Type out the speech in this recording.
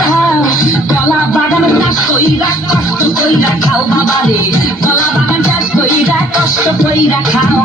খাও কলা বাগান চাষ কইরা কষ্ট কইরা খাও বাবা রে কলা বাগান চাষ কইরা কষ্ট কইরা খাও